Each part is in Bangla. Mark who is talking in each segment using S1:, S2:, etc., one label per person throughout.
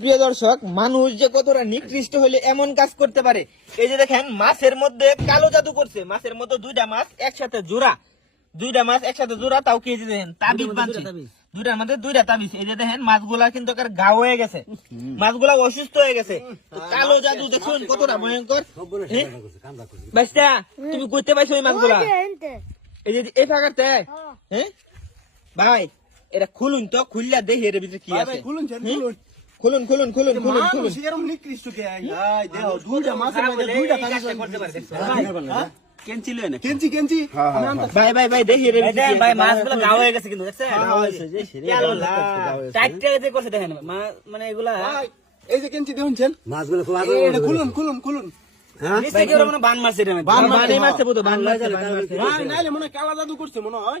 S1: প্রিয় দর্শক মানুষ যে কতটা নিকৃষ্ট হলে এমন কাজ করতে পারে এই যে দেখেন মাছের মধ্যে কালো জাদু করছে মাছের মধ্যে দুইটা মাছ একসাথে জোড়া দুইটা মাছ একসাথে জোড়া তাও কি দেখেন তাবিজ বানছে দুইটার মধ্যে দুইটা তাবিজ এই যে দেখেন মাছগুলা কিন্তু গা হয়ে গেছে মাছগুলা অসুস্থ হয়ে গেছে কালো জাদু দেখুন কতটা ভয়ঙ্কর বাসটা তুমি করতে পাইছো ওই মাছগুলা এই যে এই ফাঁকাতে হ্যাঁ ভাই এটা খুলুন তো খুললা দেখি এর ভিতরে কি আছে খুলুন খুলুন খুলুন খুলুন খুলুন
S2: খুলুন খুলুন সেরকম নিকৃষ্ট কে আই দেও দুইটা মাছের মধ্যে দুইটা কাজ করতে পারবে
S1: মানে এগুলা
S3: এই যে কেঞ্চি দেখুনছেন খুলুন খুলুন খুলুন
S1: হ্যাঁ? বান মারছে বান মারছে বান মারছে
S2: মনে হয় কালা করছে মনে হয়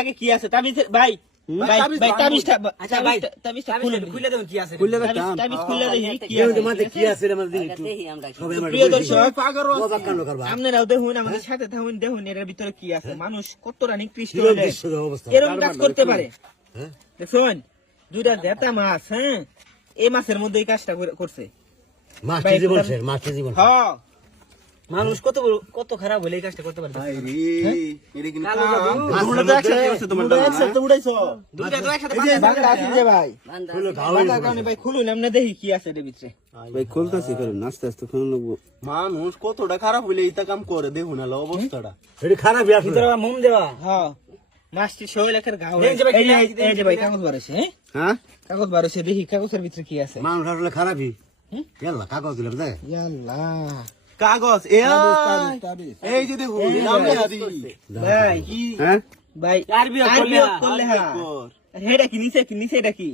S1: আগে কি আছে তামিজ ভাই মানুষ কত এরকম কাজ করতে পারে হ্যাঁ? দেখুন দুইটা দেতা মাছ হ্যাঁ এই মাছের মধ্যে এই কাজটা করছে
S3: মাছ জীবন
S1: হ্যাঁ মানুষ কত কত খারাপ হলে এই কাজটা করতে পারে
S2: মানুষ কতটা খারাপ হইলে কাম করে দেখুন অবস্থাটা
S3: খারাপ
S1: দেওয়া হ্যাঁ। কাগজ বাড়ছে হ্যাঁ? দেখি কাগজের ভিতরে কি আছে
S3: মানুষ খারাপই কাগজ দিলাম দেখ কাগজ এই যে দেখুন ভাই হেডা
S1: হ্যাঁ? হ্যাঁ। হ্যাঁ। কি নিচে কি নিচে এটা কি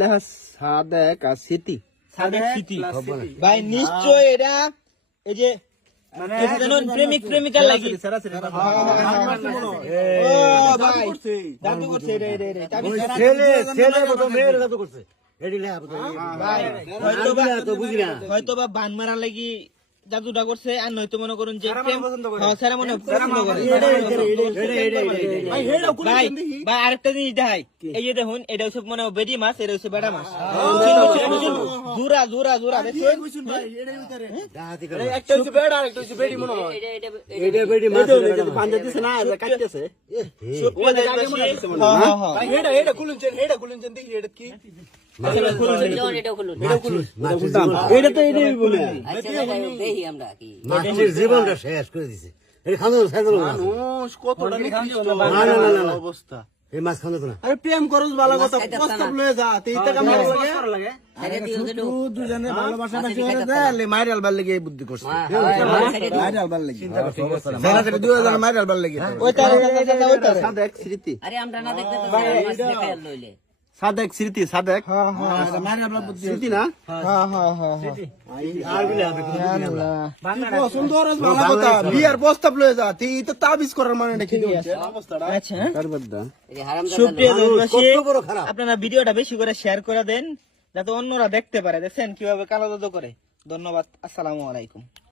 S3: লেখা সাদেক আর সিটি
S1: সাদেক সিটি ভাই নিশ্চয় এটা এই যে হয়তো বা বান মারা লাগি জাদুটা করছে আর নয়তো মনে করুন যে স্যার মনে পছন্দ করে ভাই আরেকটা জিনিস দেখাই এই যে দেখুন এটা হচ্ছে মনে বেডি মাছ এটা হচ্ছে বেড়া মাছ জোরা জোরা জোরা কি আচ্ছা,
S3: জীবনটা শেষ করে দিছে অবস্থা এই মাছ
S1: মাইরাল বার হ্যাঁ, হ্যাঁ, লাগে হ্যাঁ, বুদ্ধি করছ এক স্মৃতি আরে আমরা না দেখতে তো মাছ দেখাই লইলে সাদেক স্মৃতি সাদেক হ্যাঁ, হ্যাঁ, হ্যাঁ। আচ্ছা, স্মৃতি না বিয়ার প্রস্তাব লয়ে যা তুই তো তাবিজ করার মানে আচ্ছা। আপনারা ভিডিওটা বেশি করে শেয়ার করে দেন যাতে অন্যরা দেখতে পারে দেখছেন কিভাবে কালো দাদু করে ধন্যবাদ আসসালামু আলাইকুম